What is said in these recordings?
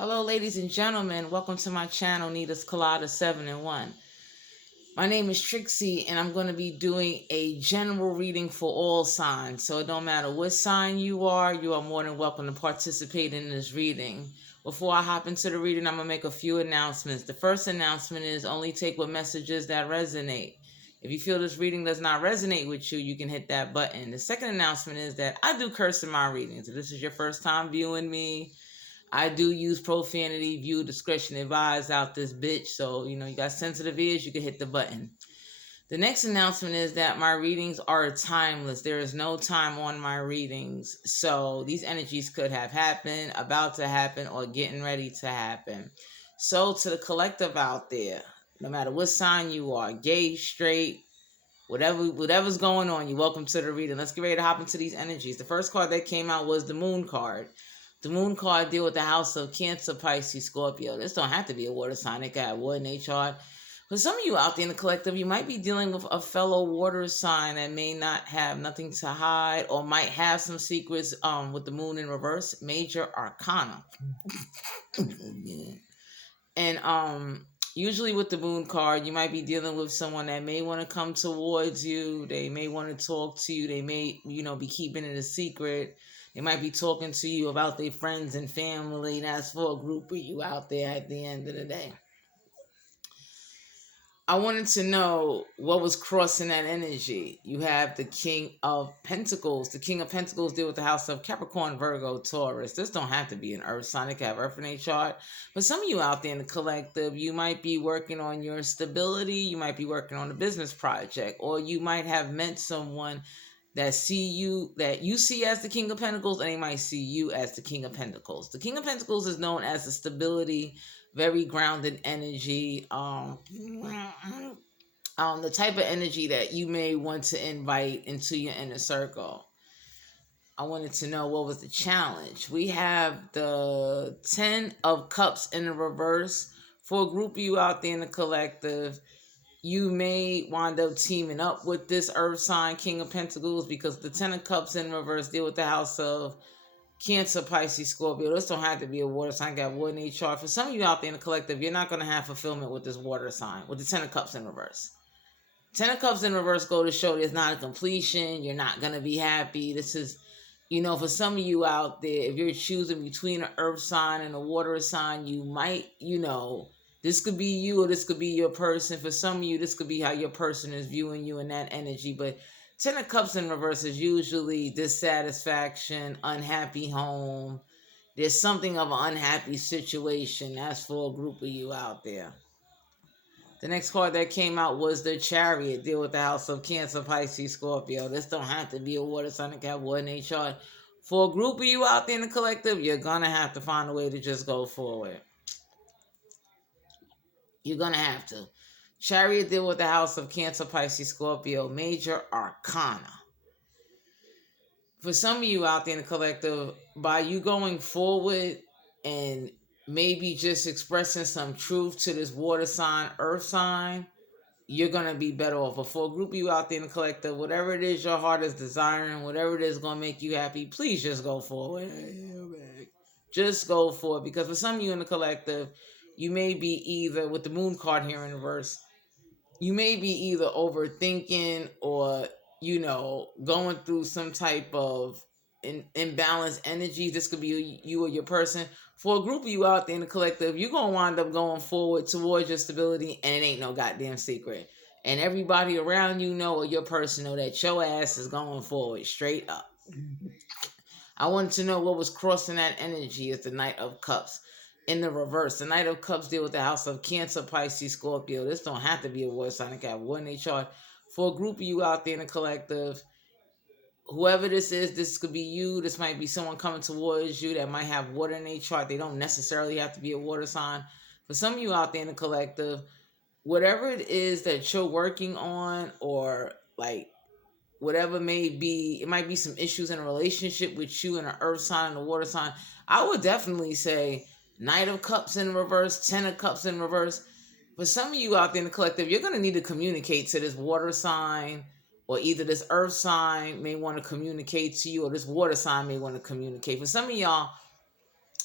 Hello, ladies and gentlemen. Welcome to my channel, Nita's Colada 7 in 1. My name is Trixie, and I'm going to be doing a general reading for all signs. So it don't matter what sign you are more than welcome to participate in this reading. Before I hop into the reading, I'm going to make a few announcements. The first announcement is only take what messages that resonate. If you feel this reading does not resonate with you, you can hit that button. The second announcement is that I do curse in my readings. If this is your first time viewing me, I do use profanity, view discretion advised out this bitch. So, you got sensitive ears, you can hit the button. The next announcement is that my readings are timeless. There is no time on my readings. So these energies could have happened, about to happen, or getting ready to happen. So to the collective out there, no matter what sign you are, gay, straight, whatever's going on, you're welcome to the reading. Let's get ready to hop into these energies. The first card that came out was the Moon card. The Moon card deal with the house of Cancer, Pisces, Scorpio. This don't have to be a water sign. It got water in their chart. For some of you out there in the collective, you might be dealing with a fellow water sign that may not have nothing to hide or might have some secrets with the Moon in reverse. Major Arcana. Yeah. And usually with the Moon card, you might be dealing with someone that may want to come towards you. They may want to talk to you. They may, be keeping it a secret. They might be talking to you about their friends and family. That's for a group of you out there at the end of the day. I wanted to know what was crossing that energy. You have the King of Pentacles. The King of Pentacles deal with the house of Capricorn, Virgo, Taurus. This don't have to be an earth sign. It can have earth in a chart. But some of you out there in the collective, you might be working on your stability. You might be working on a business project. Or you might have met someone that you see as the King of Pentacles, and they might see you as the King of Pentacles. The King of Pentacles is known as the stability, very grounded energy, the type of energy that you may want to invite into your inner circle. I wanted to know what was the challenge. We have the 10 of Cups in the reverse. For a group of you out there in the collective, you may wind up teaming up with this earth sign, King of Pentacles, because the 10 of Cups in reverse deal with the house of Cancer, Pisces, Scorpio. This don't have to be a water sign. Got water in each chart. For some of you out there in the collective, you're not going to have fulfillment with this water sign, with the 10 of Cups in reverse. 10 of Cups in reverse go to show there's not a completion. You're not going to be happy. This is, for some of you out there, if you're choosing between an earth sign and a water sign, you might, this could be you or this could be your person. For some of you, this could be how your person is viewing you in that energy. But 10 of Cups in reverse is usually dissatisfaction, unhappy home. There's something of an unhappy situation. That's for a group of you out there. The next card that came out was the Chariot. Deal with the house of Cancer, Pisces, Scorpio. This don't have to be a water sign. It got water in their chart. For a group of you out there in the collective, you're going to have to find a way to just go forward. You're going to have to. Chariot deal with the house of Cancer, Pisces, Scorpio. Major Arcana. For some of you out there in the collective, by you going forward and maybe just expressing some truth to this water sign, earth sign, you're going to be better off. But for a group of you out there in the collective, whatever it is your heart is desiring, whatever it is going to make you happy, please just go forward. Just go forward. Because for some of you in the collective, you may be either, with the Moon card here in reverse, you may be either overthinking or, going through some type of imbalanced energy. This could be you or your person. For a group of you out there in the collective, you're going to wind up going forward towards your stability, and it ain't no goddamn secret. And everybody around you know, or your person know, that your ass is going forward straight up. I wanted to know what was crossing that energy is the Knight of Cups. In the reverse, the Knight of Cups deal with the house of Cancer, Pisces, Scorpio. This don't have to be a water sign. It got water in their chart. For a group of you out there in the collective, whoever this is, this could be you. This might be someone coming towards you that might have water in their chart. They don't necessarily have to be a water sign. For some of you out there in the collective, whatever it is that you're working on, or like whatever may be, it might be some issues in a relationship with you and an earth sign and a water sign. I would definitely say Knight of Cups in reverse, 10 of Cups in reverse. For some of you out there in the collective, you're going to need to communicate to this water sign, or either this earth sign may want to communicate to you, or this water sign may want to communicate. For some of y'all,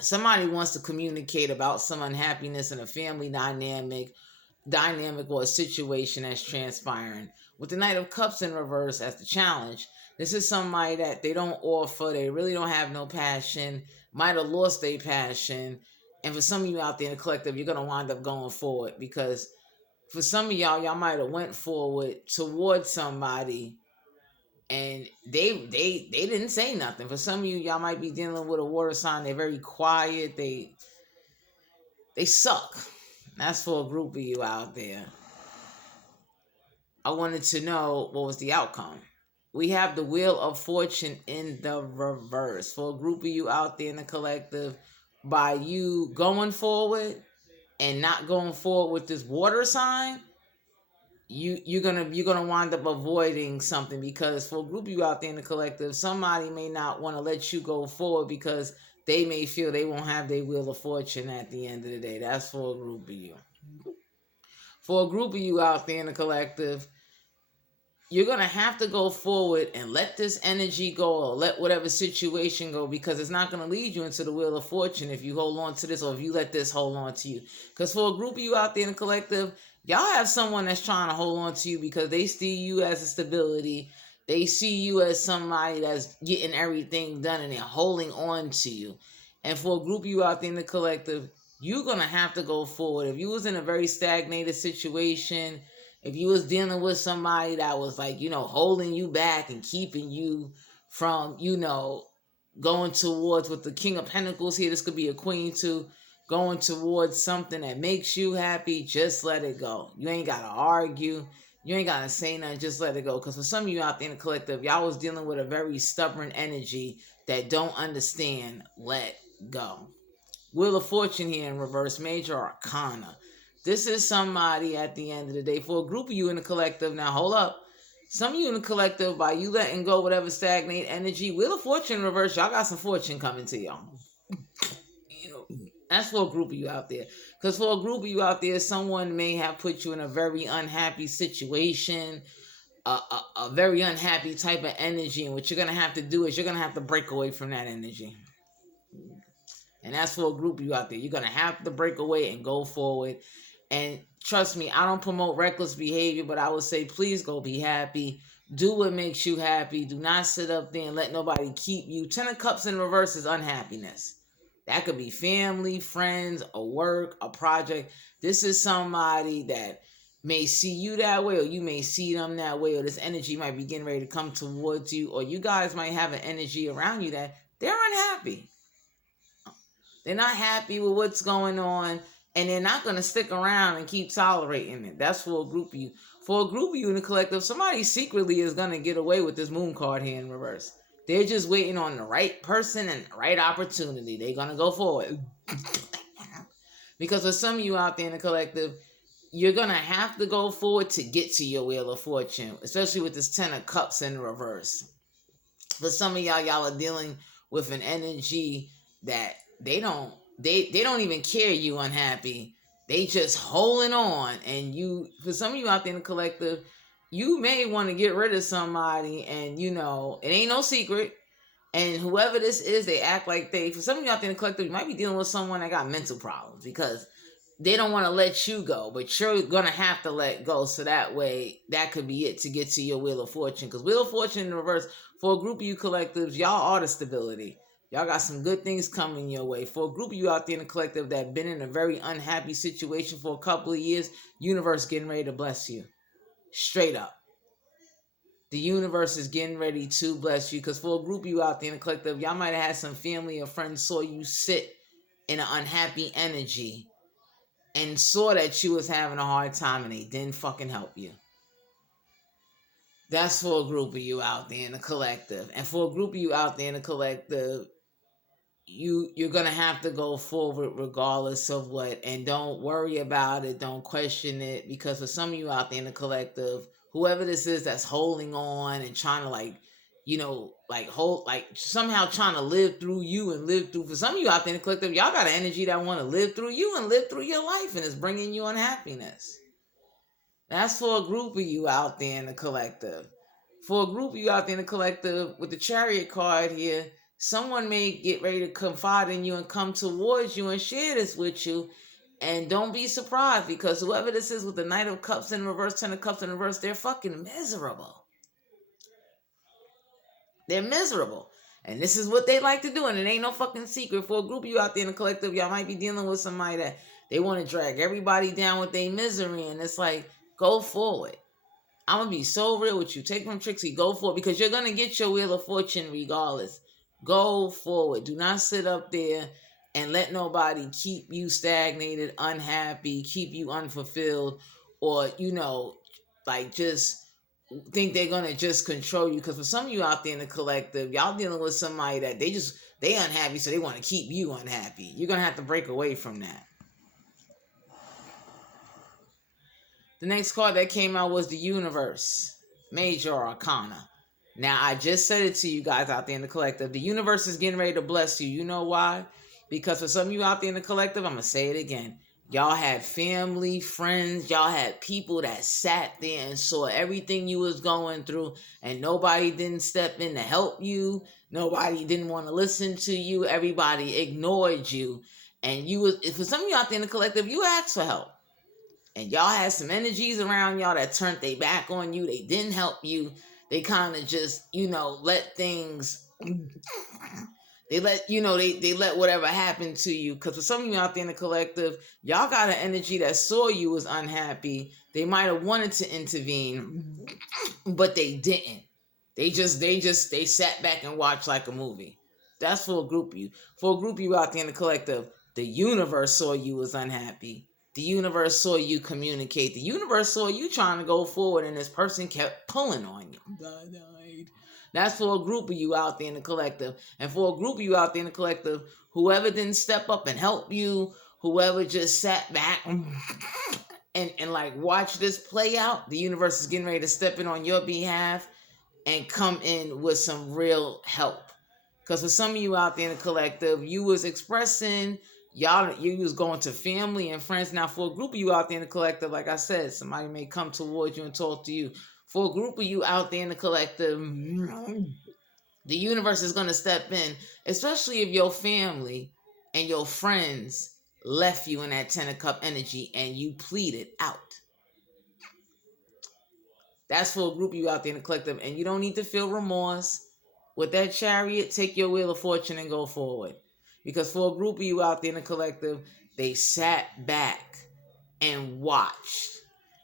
somebody wants to communicate about some unhappiness in a family dynamic or a situation that's transpiring. With the Knight of Cups in reverse as the challenge, this is somebody that they don't offer, they really don't have no passion, might have lost their passion. And for some of you out there in the collective, you're gonna wind up going forward, because for some of y'all might have went forward towards somebody and they didn't say nothing. For some of you, y'all might be dealing with a water sign. They're very quiet. They suck. That's for a group of you out there. I wanted to know what was the outcome. We have the Wheel of Fortune in the reverse. For a group of you out there in the collective, by you going forward and not going forward with this water sign, you're gonna wind up avoiding something, because for a group of you out there in the collective, somebody may not want to let you go forward because they may feel they won't have their Wheel of Fortune at the end of the day. That's for a group of you. For a group of you out there in the collective, you're going to have to go forward and let this energy go, or let whatever situation go, because it's not going to lead you into the Wheel of Fortune if you hold on to this, or if you let this hold on to you. Because for a group of you out there in the collective, y'all have someone that's trying to hold on to you because they see you as a stability. They see you as somebody that's getting everything done, and they're holding on to you. And for a group of you out there in the collective, you're going to have to go forward. If you was in a very stagnated situation, if you was dealing with somebody that was like, holding you back and keeping you from, going towards, with the King of Pentacles here, this could be a queen too, going towards something that makes you happy, just let it go. You ain't got to argue. You ain't got to say nothing. Just let it go. Because for some of you out there in the collective, y'all was dealing with a very stubborn energy that don't understand. Let go. Wheel of Fortune here in reverse, Major Arcana. This is somebody at the end of the day. For a group of you in the collective, now hold up. Some of you in the collective, by you letting go whatever stagnate energy, Wheel of Fortune in reverse, y'all got some fortune coming to y'all. That's for a group of you out there. Because for a group of you out there, someone may have put you in a very unhappy situation, a very unhappy type of energy. And what you're going to have to do is you're going to have to break away from that energy. And that's for a group of you out there. You're going to have to break away and go forward. And trust me, I don't promote reckless behavior, but I would say please go be happy. Do what makes you happy. Do not sit up there and let nobody keep you. 10 of Cups in reverse is unhappiness. That could be family, friends, a work, a project. This is somebody that may see you that way, or you may see them that way, or this energy might be getting ready to come towards you, or you guys might have an energy around you that they're unhappy. They're not happy with what's going on, and they're not going to stick around and keep tolerating it. That's for a group of you. For a group of you in the collective, somebody secretly is going to get away with this moon card here in reverse. They're just waiting on the right person and the right opportunity. They're going to go forward. Because for some of you out there in the collective, you're going to have to go forward to get to your Wheel of Fortune, especially with this 10 of Cups in reverse. For some of y'all are dealing with an energy that they don't even care you unhappy. They just holding on. And for some of you out there in the collective, you may want to get rid of somebody, and it ain't no secret. And whoever this is, they act like for some of you out there in the collective, you might be dealing with someone that got mental problems, because they don't want to let you go, but you're going to have to let go. So that way, that could be it to get to your Wheel of Fortune. Because Wheel of Fortune in reverse, for a group of you collectives, y'all are the stability. Y'all got some good things coming your way. For a group of you out there in the collective that been in a very unhappy situation for a couple of years, universe getting ready to bless you. Straight up. The universe is getting ready to bless you. Because for a group of you out there in the collective, y'all might have had some family or friends saw you sit in an unhappy energy and saw that you was having a hard time, and they didn't fucking help you. That's for a group of you out there in the collective. And for a group of you out there in the collective, you're gonna have to go forward regardless of what, and don't worry about it, don't question it, because for some of you out there in the collective, whoever this is that's holding on and trying to somehow trying to live through you and live through, for some of you out there in the collective, y'all got an energy that want to live through you and live through your life, and it's bringing you unhappiness. That's for a group of you out there in the collective. For a group of you out there in the collective, with the Chariot card here, Someone may get ready to confide in you and come towards you and share this with you. And don't be surprised, because whoever this is with the Knight of Cups in reverse, Ten of Cups in reverse, they're fucking miserable. They're miserable. And this is what they like to do. And it ain't no fucking secret. For a group of you out there in the collective, y'all might be dealing with somebody that they want to drag everybody down with their misery. And it's like, go forward. I'm going to be so real with you. Take from Trixie, go forward, because you're going to get your Wheel of Fortune regardless. Go forward. Do not sit up there and let nobody keep you stagnated, unhappy, keep you unfulfilled, or, like just think they're gonna just control you. Because for some of you out there in the collective, y'all dealing with somebody that they unhappy, so they want to keep you unhappy. You're gonna have to break away from that. The next card that came out was the Universe, Major Arcana. Now, I just said it to you guys out there in the collective. The universe is getting ready to bless you. You know why? Because for some of you out there in the collective, I'm going to say it again. Y'all had family, friends, y'all had people that sat there and saw everything you was going through, and nobody didn't step in to help you. Nobody didn't want to listen to you. Everybody ignored you. And for some of you out there in the collective, you asked for help. And y'all had some energies around y'all that turned their back on you. They didn't help you. They kind of just, let things, they let whatever happen to you. Because for some of you out there in the collective, y'all got an energy that saw you was unhappy. They might have wanted to intervene, but they didn't. They sat back and watched like a movie. That's for a group of you. For a group of you out there in the collective, the universe saw you was unhappy. The universe saw you communicate. The universe saw you trying to go forward, and this person kept pulling on you. That's for a group of you out there in the collective. And for a group of you out there in the collective, whoever didn't step up and help you, whoever just sat back and like watch this play out, the universe is getting ready to step in on your behalf and come in with some real help. Because for some of you out there in the collective, you was expressing, you was going to family and friends. Now, for a group of you out there in the collective, like I said, somebody may come towards you and talk to you. For a group of you out there in the collective, the universe is going to step in, especially if your family and your friends left you in that 10 of cup energy and you pleaded out. That's for a group of you out there in the collective, and you don't need to feel remorse. With that Chariot, take your Wheel of Fortune and go forward. Because for a group of you out there in the collective, they sat back and watched.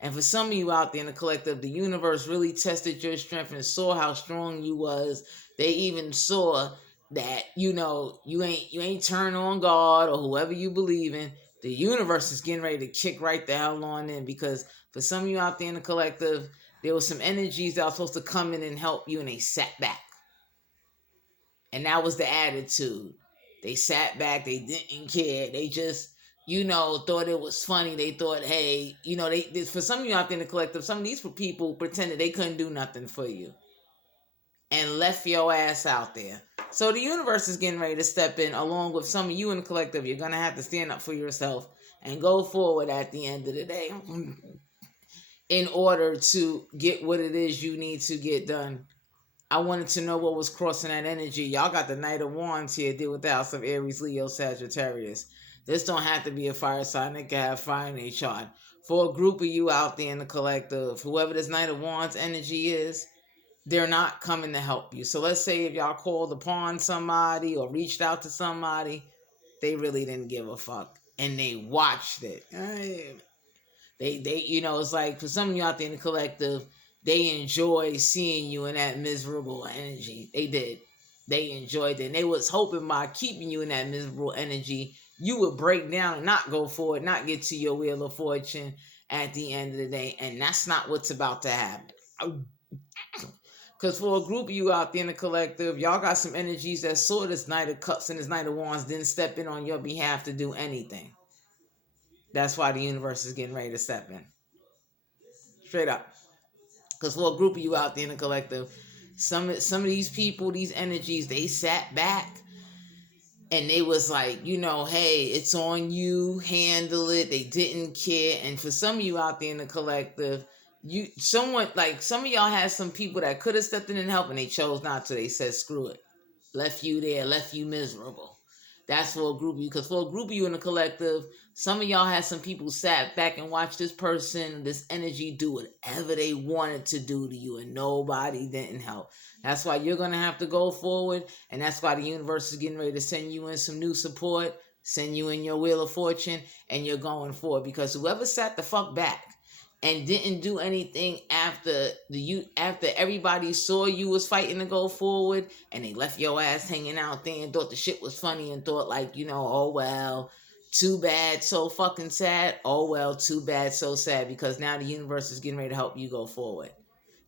And for some of you out there in the collective, the universe really tested your strength and saw how strong you was. They even saw that, you ain't turned on God or whoever you believe in. The universe is getting ready to kick right the hell on in, because for some of you out there in the collective, there was some energies that were supposed to come in and help you, and they sat back. And that was the attitude. They sat back. They didn't care. They just, thought it was funny. They thought, hey, for some of you out there in the collective, some of these people pretended they couldn't do nothing for you and left your ass out there. So the universe is getting ready to step in along with some of you in the collective. You're going to have to stand up for yourself and go forward at the end of the day in order to get what it is you need to get done. I wanted to know what was crossing that energy. Y'all got the Knight of Wands here. Deal with the House of Aries, Leo, Sagittarius. This don't have to be a fire sign. They can have fire in their chart. For a group of you out there in the collective, whoever this Knight of Wands energy is, they're not coming to help you. So let's say if y'all called upon somebody or reached out to somebody, they really didn't give a fuck. And they watched it. They it's like for some of you out there in the collective, they enjoy seeing you in that miserable energy. They did. They enjoyed it. And they was hoping by keeping you in that miserable energy, you would break down and not go forward, not get to your Wheel of Fortune at the end of the day. And that's not what's about to happen. Because for a group of you out there in the collective, y'all got some energies that saw this Knight of Cups and this Knight of Wands didn't step in on your behalf to do anything. That's why the universe is getting ready to step in. Straight up. Because for a group of you out there in the collective, some of these people, these energies, they sat back and they was like, hey, it's on you, handle it. They didn't care. And for some of you out there in the collective, some of y'all had some people that could have stepped in and helped, and they chose not to. They said, screw it. left you there, left you miserable. That's for a group of you. Because for a group of you in the collective, some of y'all had some people sat back and watched this person, this energy do whatever they wanted to do to you, and nobody didn't help. That's why you're going to have to go forward, and that's why the universe is getting ready to send you in some new support, send you in your wheel of fortune, and you're going forward. Because whoever sat the fuck back and didn't do anything after everybody saw you was fighting to go forward, and they left your ass hanging out there and thought the shit was funny and thought, like, oh well, too bad, so fucking sad. Oh well, too bad, so sad, because now the universe is getting ready to help you go forward.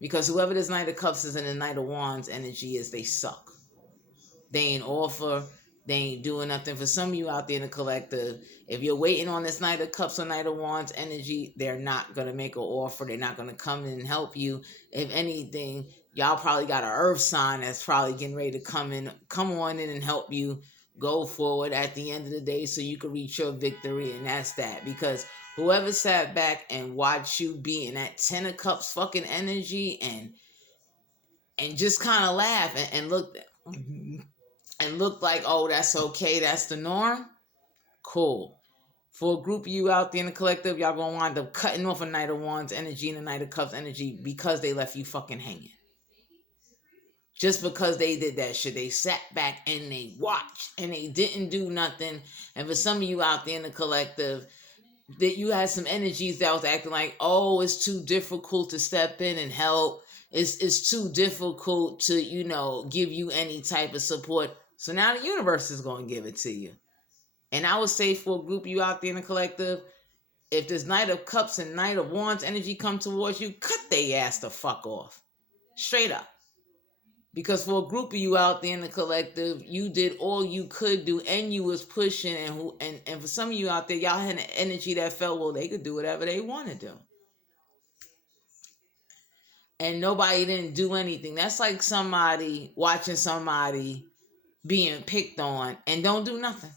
Because whoever this Knight of Cups is and the Knight of Wands energy is, they suck. They ain't offer. They ain't doing nothing. For some of you out there in the collective, if you're waiting on this Knight of Cups or Knight of Wands energy, they're not going to make an offer. They're not going to come in and help you. If anything, y'all probably got an earth sign that's probably getting ready to come on in and help you go forward at the end of the day, so you can reach your victory. And that's that. Because whoever sat back and watched you be in that Ten of Cups fucking energy and just kind of laugh and look and look like, oh, that's okay, that's the norm, cool. For a group of you out there in the collective, y'all gonna wind up cutting off a Knight of Wands energy and a Knight of Cups energy because they left you fucking hanging. Just because they did that shit. They sat back and they watched and they didn't do nothing. And for some of you out there in the collective, that you had some energies that was acting like, oh, it's too difficult to step in and help. It's too difficult to, give you any type of support. So now the universe is going to give it to you. And I would say for a group of you out there in the collective, if this Knight of Cups and Knight of Wands energy come towards you, cut they ass the fuck off. Straight up. Because for a group of you out there in the collective, you did all you could do and you was pushing. And for some of you out there, y'all had an energy that felt, well, they could do whatever they want to do. And nobody didn't do anything. That's like somebody watching somebody being picked on and don't do nothing.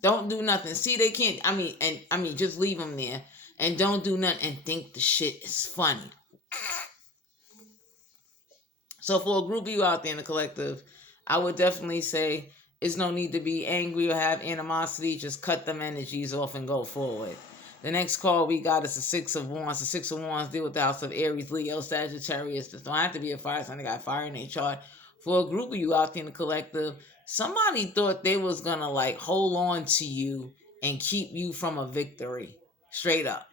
Don't do nothing. See, they can't. Just leave them there and don't do nothing and think the shit is funny. So for a group of you out there in the collective, I would definitely say it's no need to be angry or have animosity. Just cut them energies off and go forward. The next call we got is the Six of Wands. The Six of Wands deal with the house of Aries, Leo, Sagittarius. This don't have to be a fire sign. They got fire in their chart. For a group of you out there in the collective, somebody thought they was going to like hold on to you and keep you from a victory. Straight up.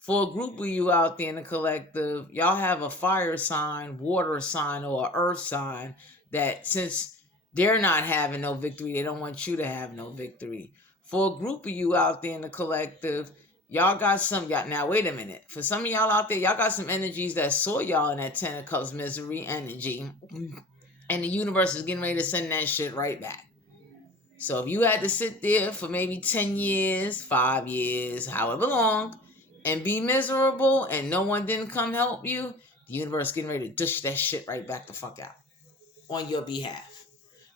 For a group of you out there in the collective, y'all have a fire sign, water sign, or an earth sign that since they're not having no victory, they don't want you to have no victory. For a group of you out there in the collective, y'all got now wait a minute. For some of y'all out there, y'all got some energies that saw y'all in that Ten of Cups misery energy. And the universe is getting ready to send that shit right back. So if you had to sit there for maybe 10 years, 5 years, however long, and be miserable and no one didn't come help you, the universe getting ready to dish that shit right back the fuck out on your behalf.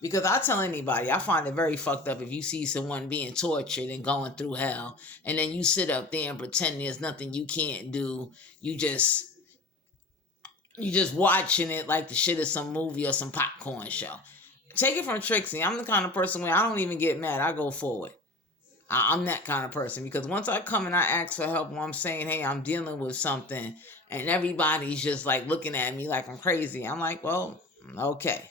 Because I tell anybody, I find it very fucked up if you see someone being tortured and going through hell, and then you sit up there and pretend there's nothing you can't do. You just watching it like the shit is some movie or some popcorn show. Take it from Trixie. I'm the kind of person where I don't even get mad. I go forward. I'm that kind of person, because once I come and I ask for help, when I'm saying, hey, I'm dealing with something, and everybody's just like looking at me like I'm crazy, I'm like, well, okay.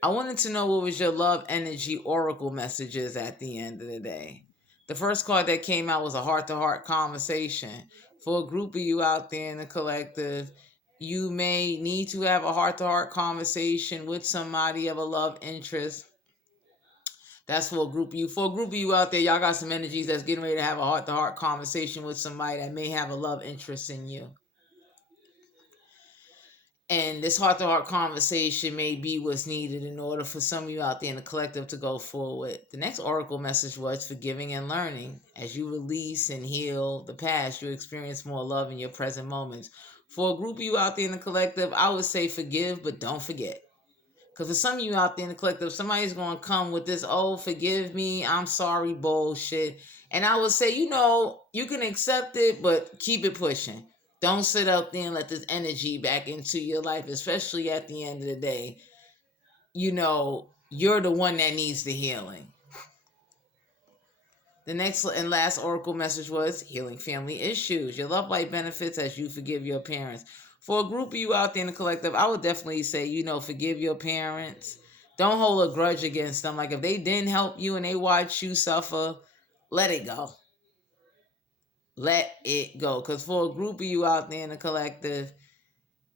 I wanted to know what was your love energy oracle messages at the end of the day. The first card that came out was a heart-to-heart conversation. For a group of you out there in the collective, you may need to have a heart-to-heart conversation with somebody of a love interest. That's for a group of you. For a group of you out there, y'all got some energies that's getting ready to have a heart-to-heart conversation with somebody that may have a love interest in you. And this heart-to-heart conversation may be what's needed in order for some of you out there in the collective to go forward. The next oracle message was forgiving and learning. As you release and heal the past, you experience more love in your present moments. For a group of you out there in the collective, I would say forgive, but don't forget. Because for some of you out there in the collective, somebody's going to come with this, oh, forgive me, I'm sorry bullshit. And I would say, you can accept it, but keep it pushing. Don't sit up there and let this energy back into your life, especially at the end of the day. you're the one that needs the healing. The next and last oracle message was healing family issues. Your love life benefits as you forgive your parents. For a group of you out there in the collective, I would definitely say, forgive your parents. Don't hold a grudge against them. Like if they didn't help you and they watched you suffer, let it go. Let it go. Because for a group of you out there in the collective,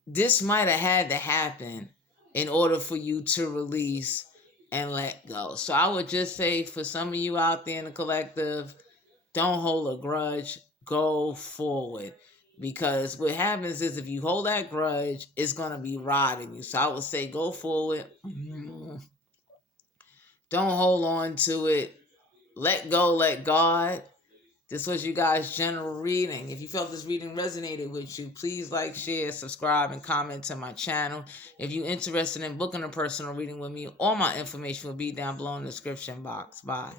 this might have had to happen in order for you to release and let go. So I would just say for some of you out there in the collective, don't hold a grudge. Go forward. Because what happens is if you hold that grudge, it's going to be rotting you. So I would say go forward. Don't hold on to it. Let go, let God. This was you guys' general reading. If you felt this reading resonated with you, please like, share, subscribe, and comment to my channel. If you're interested in booking a personal reading with me, all my information will be down below in the description box. Bye.